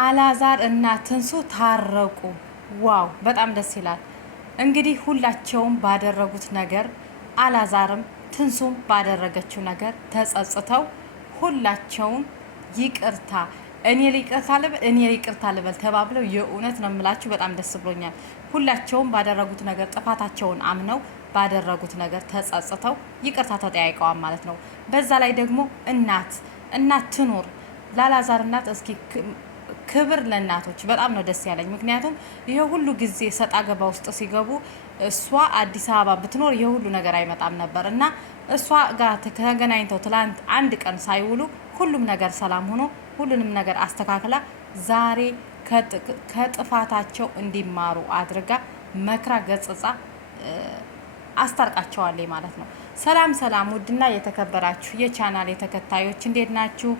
አላዛር እና ትንሱ ታረቁ። ዋው በጣም ደስ ይላል። እንግዲህ ሁላቸውም ባደረጉት ነገር አላዛርም ትንሱም ባደረገችው ነገር ተጸጽተው ሁላቸውም ይቅርታ እኔ ይቅርታ ልበል ተባብለው የእውነት ነው የምላችሁ በጣም ደስ ብሎኛል። ሁላቸውም ባደረጉት ነገር ጥፋታቸውን አምነው ባደረጉት ነገር ተጸጽተው ይቅርታ ተጠያይቀዋል ማለት ነው። በዛ ላይ ደግሞ እናት ትኑር ላላዛር እናት እስኪ ክብር ለእናቶች በጣም ነው ደስ ያለኝ። ምክንያቱም ይሄ ሁሉ ጊዜ ሰጣ ገባ ውስጥ ሲገቡ እሷ አዲስ አበባ ብትኖር ይሄ ሁሉ ነገር አይመጣም ነበር እና እሷ ጋር ተገናኝተው ትላንት አንድ ቀን ሳይውሉ ሁሉም ነገር ሰላም ሆኖ ሁሉንም ነገር አስተካክላ ዛሬ ከጥፋታቸው እንዲማሩ አድርጋ መክራ ገጽጻ አስታርቃቸዋለች ማለት ነው። ሰላም ውድና የተከበራችሁ የቻናል ተከታዮች እንዴት ናችሁ?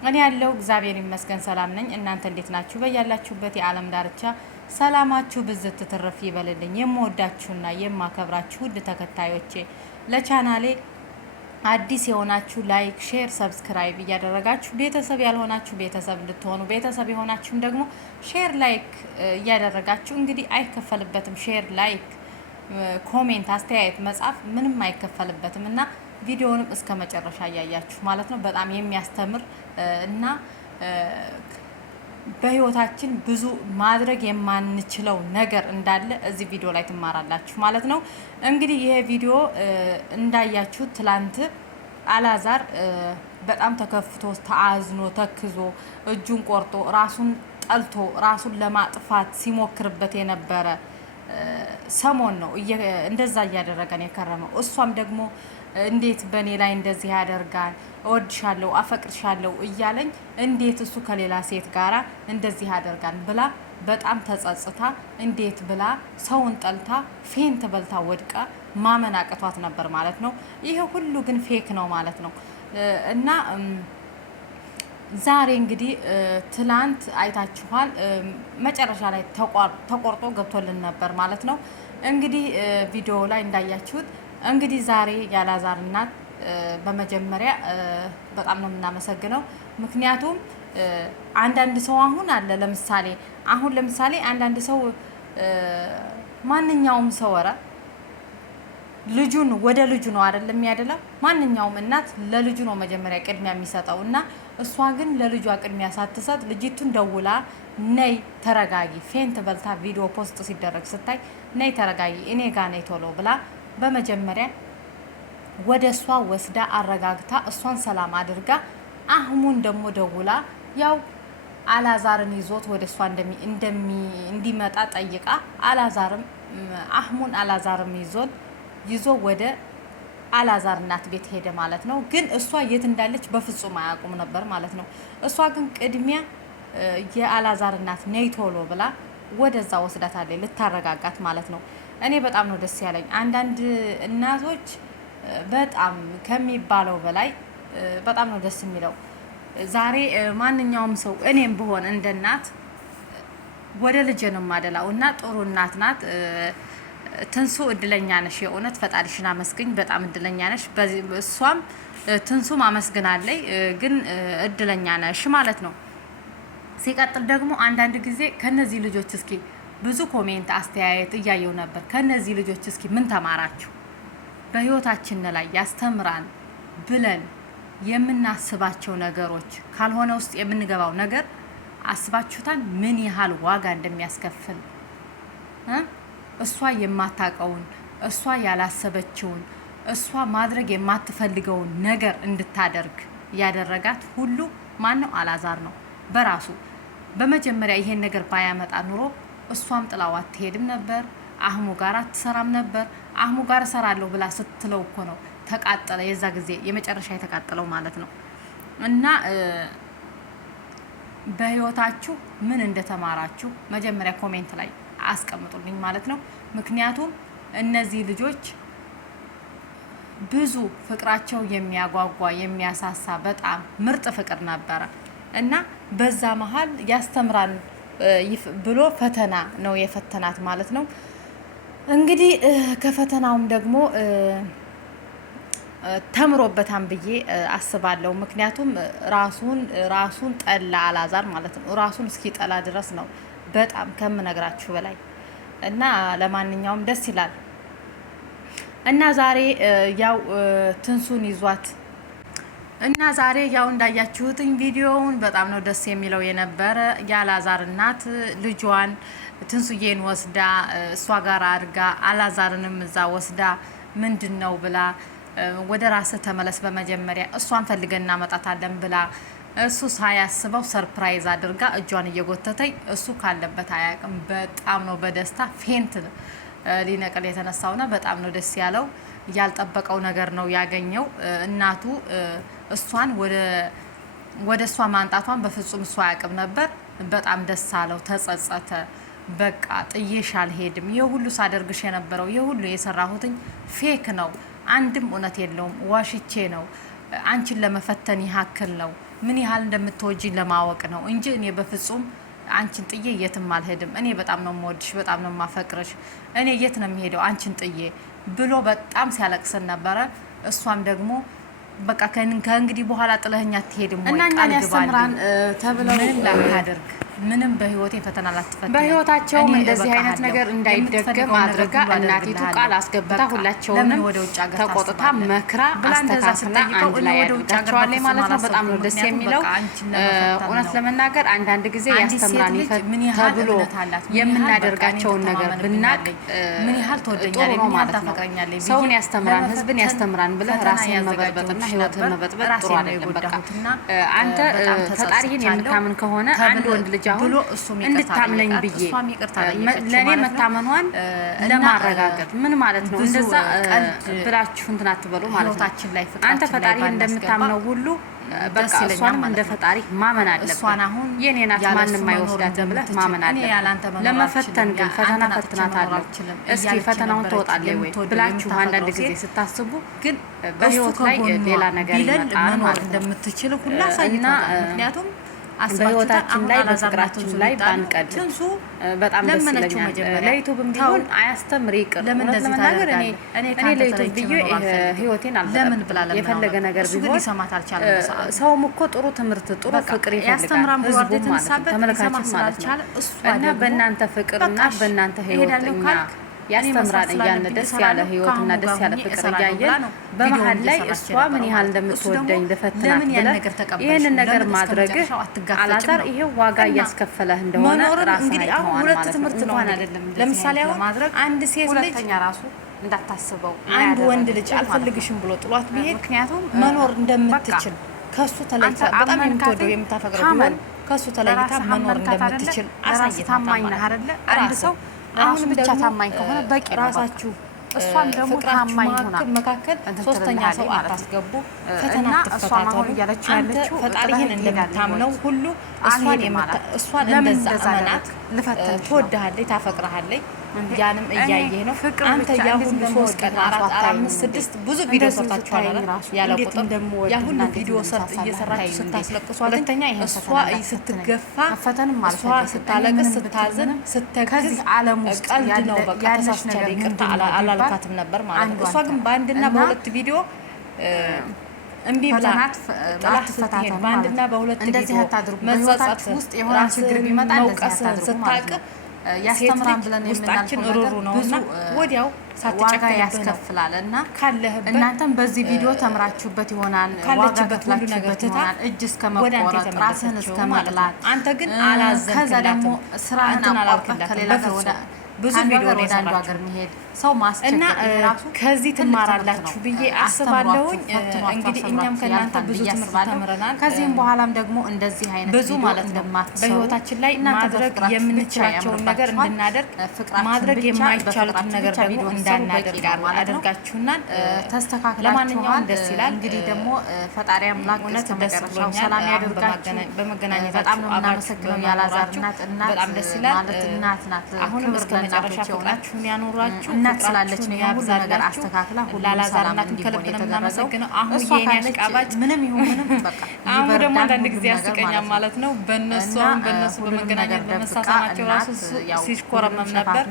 እኔ ያለው እግዚአብሔር ይመስገን ሰላም ነኝ። እናንተ እንዴት ናችሁ? በያላችሁበት የዓለም ዳርቻ ሰላማችሁ ብዝት ትርፍ ይበልልኝ። የምወዳችሁና የማከብራችሁ ውድ ተከታዮቼ ለቻናሌ አዲስ የሆናችሁ ላይክ፣ ሼር፣ ሰብስክራይብ እያደረጋችሁ ቤተሰብ ያልሆናችሁ ቤተሰብ እንድትሆኑ ቤተሰብ የሆናችሁም ደግሞ ሼር ላይክ እያደረጋችሁ እንግዲህ አይከፈልበትም። ሼር ላይክ፣ ኮሜንት፣ አስተያየት መጻፍ ምንም አይከፈልበትም እና ቪዲዮውንም እስከ መጨረሻ እያያችሁ ማለት ነው። በጣም የሚያስተምር እና በህይወታችን ብዙ ማድረግ የማንችለው ነገር እንዳለ እዚህ ቪዲዮ ላይ ትማራላችሁ ማለት ነው። እንግዲህ ይሄ ቪዲዮ እንዳያችሁት ትላንት አላዛር በጣም ተከፍቶ ተአዝኖ ተክዞ እጁን ቆርጦ ራሱን ጠልቶ ራሱን ለማጥፋት ሲሞክርበት የነበረ ሰሞን ነው እንደዛ እያደረገ ነው የከረመው። እሷም ደግሞ እንዴት በእኔ ላይ እንደዚህ ያደርጋል፣ እወድሻለሁ፣ አፈቅርሻለሁ እያለኝ እንዴት እሱ ከሌላ ሴት ጋራ እንደዚህ ያደርጋል ብላ በጣም ተጸጽታ እንዴት ብላ ሰውን ጠልታ ፌንት በልታ ወድቃ ማመን አቅቷት ነበር ማለት ነው። ይሄ ሁሉ ግን ፌክ ነው ማለት ነው እና ዛሬ እንግዲህ ትላንት አይታችኋል መጨረሻ ላይ ተቆርጦ ገብቶልን ነበር ማለት ነው። እንግዲህ ቪዲዮ ላይ እንዳያችሁት እንግዲህ ዛሬ ያላዛር እናት በመጀመሪያ በጣም ነው የምናመሰግነው። ምክንያቱም አንዳንድ ሰው አሁን አለ ለምሳሌ አንዳንድ ሰው ማንኛውም ሰው ልጁን ወደ ልጁ ነው አይደለም የሚያደላው። ማንኛውም እናት ለልጁ ነው መጀመሪያ ቅድሚያ የሚሰጠው እና እሷ ግን ለልጇ ቅድሚያ ሳትሰጥ ልጅቱን ደውላ ነይ ተረጋጊ፣ ፌንት በልታ ቪዲዮ ፖስት ሲደረግ ስታይ ነይ ተረጋጊ እኔ ጋር ነይ ቶሎ ብላ በመጀመሪያ ወደ እሷ ወስዳ አረጋግታ እሷን ሰላም አድርጋ አህሙን ደግሞ ደውላ ያው አላዛርን ይዞት ወደ እሷ እንዲመጣ ጠይቃ አላዛርም ይዞ ወደ አላዛር እናት ቤት ሄደ ማለት ነው። ግን እሷ የት እንዳለች በፍጹም አያውቁም ነበር ማለት ነው። እሷ ግን ቅድሚያ የአላዛር እናት ነይ ቶሎ ብላ ወደዛ ወስዳታለች ልታረጋጋት ማለት ነው። እኔ በጣም ነው ደስ ያለኝ። አንዳንድ እናቶች በጣም ከሚባለው በላይ በጣም ነው ደስ የሚለው። ዛሬ ማንኛውም ሰው እኔም ብሆን እንደ እናት ወደ ልጄ ነው የማደላው እና ጥሩ እናት ናት። ትንሱ እድለኛ ነሽ፣ የእውነት ፈጣሪሽን አመስግኝ። በጣም እድለኛ ነሽ። እሷም ትንሱም አመስግናለች፣ ግን እድለኛ ነሽ ማለት ነው። ሲቀጥል ደግሞ አንዳንድ ጊዜ ከነዚህ ልጆች እስኪ ብዙ ኮሜንት አስተያየት እያየው ነበር። ከነዚህ ልጆች እስኪ ምን ተማራችሁ? በህይወታችን ላይ ያስተምራን ብለን የምናስባቸው ነገሮች ካልሆነ ውስጥ የምንገባው ነገር አስባችሁታል? ምን ያህል ዋጋ እንደሚያስከፍል እሷ የማታውቀውን እሷ ያላሰበችውን እሷ ማድረግ የማትፈልገውን ነገር እንድታደርግ ያደረጋት ሁሉ ማን ነው? አላዛር ነው በራሱ። በመጀመሪያ ይሄን ነገር ባያመጣ ኑሮ እሷም ጥላው አትሄድም ነበር፣ አህሙ ጋር አትሰራም ነበር። አህሙ ጋር እሰራለሁ ብላ ስትለው እኮ ነው ተቃጠለ። የዛ ጊዜ የመጨረሻ የተቃጠለው ማለት ነው። እና በህይወታችሁ ምን እንደተማራችሁ መጀመሪያ ኮሜንት ላይ አስቀምጡልኝ ማለት ነው። ምክንያቱም እነዚህ ልጆች ብዙ ፍቅራቸው የሚያጓጓ የሚያሳሳ በጣም ምርጥ ፍቅር ነበረ እና በዛ መሀል ያስተምራን ብሎ ፈተና ነው የፈተናት ማለት ነው። እንግዲህ ከፈተናውም ደግሞ ተምሮበታን ብዬ አስባለሁ። ምክንያቱም ራሱን ጠላ አላዛር ማለት ነው። ራሱን እስኪ ጠላ ድረስ ነው በጣም ከምነግራችሁ በላይ እና ለማንኛውም ደስ ይላል እና ዛሬ ያው ትንሱን ይዟት እና ዛሬ ያው እንዳያችሁትኝ ቪዲዮውን በጣም ነው ደስ የሚለው የነበረ። የአላዛር እናት ልጇን ትንሱዬን ወስዳ እሷ ጋር አድርጋ አላዛርንም እዛ ወስዳ ምንድን ነው ብላ ወደ ራስህ ተመለስ፣ በመጀመሪያ እሷን ፈልገን እናመጣታለን ብላ እሱ ሳያስበው ሰርፕራይዝ አድርጋ እጇን እየጎተተኝ እሱ ካለበት አያውቅም። በጣም ነው በደስታ ፌንት ሊነቅል የተነሳውና በጣም ነው ደስ ያለው። ያልጠበቀው ነገር ነው ያገኘው። እናቱ እሷን ወደ እሷ ማንጣቷን በፍጹም እሷ አያውቅም ነበር። በጣም ደስ አለው፣ ተጸጸተ። በቃ ጥዬሽ አልሄድም፣ ይሄ ሁሉ ሳደርግሽ የነበረው ይሄ ሁሉ የሰራሁትኝ ፌክ ነው፣ አንድም እውነት የለውም፣ ዋሽቼ ነው፣ አንቺን ለመፈተን ያክል ነው፣ ምን ያህል እንደምትወጂኝ ለማወቅ ነው እንጂ እኔ በፍጹም አንቺን ጥዬ የትም አልሄድም። እኔ በጣም ነው የምወድሽ፣ በጣም ነው የማፈቅርሽ። እኔ የት ነው የሚሄደው አንቺን ጥዬ ብሎ በጣም ሲያለቅስን ነበረ። እሷም ደግሞ በቃ ከእንግዲህ በኋላ ጥለኸኛ አትሄድም ወይ? ቃል ግባልኝ ተብለው ምን ላታደርግ ምንም በህይወቴ ፈተና ላትፈተን በህይወታቸውም እንደዚህ አይነት ነገር እንዳይደገም አድርጋ እናቲቱ ቃል አስገብታ ሁላቸውንም ተቆጥታ መክራ አስተካክላ አንድ ላይ አድርጋቸዋለች ማለት ነው። በጣም ነው ደስ የሚለው። እውነት ለመናገር አንዳንድ ጊዜ ያስተምራን ተብሎ የምናደርጋቸውን ነገር ብናቅ ምን ያህል ጥሩ ነው ማለት ነው። ሰውን ያስተምራን፣ ህዝብን ያስተምራን ብለህ ራስህን መበጥበጥና ህይወትህን መበጥበጥ ጥሩ አይደለም። በቃ አንተ ፈጣሪህን የምታምን ከሆነ አንድ ወንድ ልጅ አሁን እንድታምነኝ ብዬ ለኔ መታመኗን ለማረጋገጥ ምን ማለት ነው? እንደዛ ብላችሁ እንትን አትበሉ ማለት ነው። አንተ ፈጣሪህን እንደምታምነው ሁሉ በቃ እሷንም እንደ ፈጣሪ ማመን አለብህ። የኔ ናት ማንም አይወስዳትም ብለህ ማመን አለብህ። ለመፈተን ግን ፈተና ፈትናታለሁ እስኪ ፈተናውን ትወጣለህ ወይ ብላችሁ አንዳንድ ጊዜ ስታስቡ ግን በህይወት ላይ ሌላ ነገር ይመጣል ማለት እንደምትችል ሁላ ሳይና ምክንያቱም በህይወታችን ላይ በፍቅራችን ላይ ባንቀድ በጣም ደስ ይለኛል። ለዩቱብም ቢሆን አያስተምር ይቅር ለመናገር እኔ ለዩቱብ ብዬ ህይወቴን አልለምን የፈለገ ነገር ቢሆን ሰውም እኮ ጥሩ ትምህርት ጥሩ ፍቅር ይፈልጋል። ህዝቡ ማለት ተመልካችን ማለት ነው እና በእናንተ ፍቅርና በእናንተ ህይወት እኛ ያስተምራን እያልን ደስ ያለ ህይወትና ደስ ያለ ፍቅር እያየን በመሀል ላይ እሷ ምን ያህል እንደምትወደኝ ልፈትናት ብለህ ይህንን ነገር ማድረግህ አላዛር ይሄው ዋጋ እያስከፈለህ እንደሆነ ራስህ አይተኸዋል ማለት ነው። ለምሳሌ አሁን አንድ ሴት ልጅ ራሱ እንዳታስበው አንድ ወንድ ልጅ አልፈልግሽም ብሎ ጥሏት ቢሄድ ምክንያቱም መኖር እንደምትችል ከሱ ተለይታ በጣም የምትወደው የምታፈቅረው ቢሆን ከሱ ተለይታ መኖር እንደምትችል አሳይታማኝ አይደለ አንድ ሰው አሁን ብቻ ታማኝ ከሆነ በቂ ነው። ራሳችሁ እሷም ደግሞ ታማኝ ሆና መካከል ሶስተኛ ሰው አታስገቡ። ፈተና ተፈታተሩ። አንተ ፈጣሪህን እንደምታምነው ሁሉ እሷን እንደዛ አመናት ልፈተን ትወድሃለች፣ ታፈቅርሃለች። ያንም እያየህ ነው አንተ ያ ሁሉ 3 ቀን 4 5 6 ብዙ ቪዲዮ ሰርታችኋል ያለ ቁጥር ያ ሁሉ ቪዲዮ እየሰራችሁ ስታስለቅሷት እሷ ስትገፋ ፈተንም ማለት ነው ስታለቅስ ስታዝን ስትከዝ ዓለም ውስጥ ቀልድ ነው በቃ ተሳስቻለሁ ይቅርታ አላልካትም ነበር ማለት ነው። እሷ ግን በአንድና በሁለት ቪዲዮ እምቢ ብላናት ላትፈታተን በአንድና በሁለት ቪዲዮ መጸጸት ውስጥ የሆነ ችግር ቢመጣ እንደዚህ ስታቅ ያስተምራን ብለን የምናልፈው ነገር ብዙ ወዲያው ሳትጨጋ ያስከፍላል እና ካለህበት እናንተም በዚህ ቪዲዮ ተምራችሁበት ይሆናል። ካለችበት ሁሉ ነገር ትተህ እጅ እስከ መቆረጥ ራስህን እስከ መጥላት አንተ ግን አላዘንክም። ከዛ ደግሞ ስራህን አላልክም ከሌላ ወደ ብዙ ቪዲዮ ወደ አንዱ ሀገር መሄድ ሰው ማስቸገር ራሱ ከዚህ ትማራላችሁ ብዬ አስባለሁኝ። እንግዲህ እኛም ከእናንተ ብዙ ትምህርት ተምረናል። ከዚህም በኋላም ደግሞ እንደዚህ አይነት ብዙ ማለት እንደማትሰሩ በህይወታችን ላይ ማድረግ የምንችላቸውን ነገር እንድናደርግ ማድረግ የማይቻሉትን ነገር ደግሞ እንዳናደርግ አድርጋችሁናል። ተስተካክላችኋል። ለማንኛውም ደስ ይላል። እንግዲህ ደግሞ ፈጣሪ አምላክ እውነት ደስ ብሎኛል። ሰላም ያደርጋችሁ። በመገናኘት በጣም ነው የምናመሰግነው። ያላዛር እናት በጣም ደስ ይላል ማለት እናት ናት። አሁንም እስከ መጨረሻ ፍቅራችሁን ያኖራችሁ። እናት ስላለች ነው ሁሉ ነገር አስተካክላ ሁሉ ሰላም እንዲሆን የተደረገው። አሁን የኔ አሽቃባጭ ምንም ይሁን ምንም በቃ አሁን ደግሞ አንዳንድ ጊዜ ያስቀኛል ማለት ነው። በእነሱ በመገናኘት በመሳሳማቸው ራሱ ሲሽኮረመም ነበር።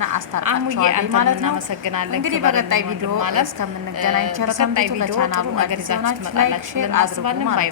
አሙዬ አንተን እናመሰግናለን። እንግዲህ በቀጣይ ቪዲዮ እስከምንገናኝ ቸር ሰንብቱ። ለቻናሉ ነገር ይዛችሁ ትመጣላችሁ እናስባለን። ባይ ባይ።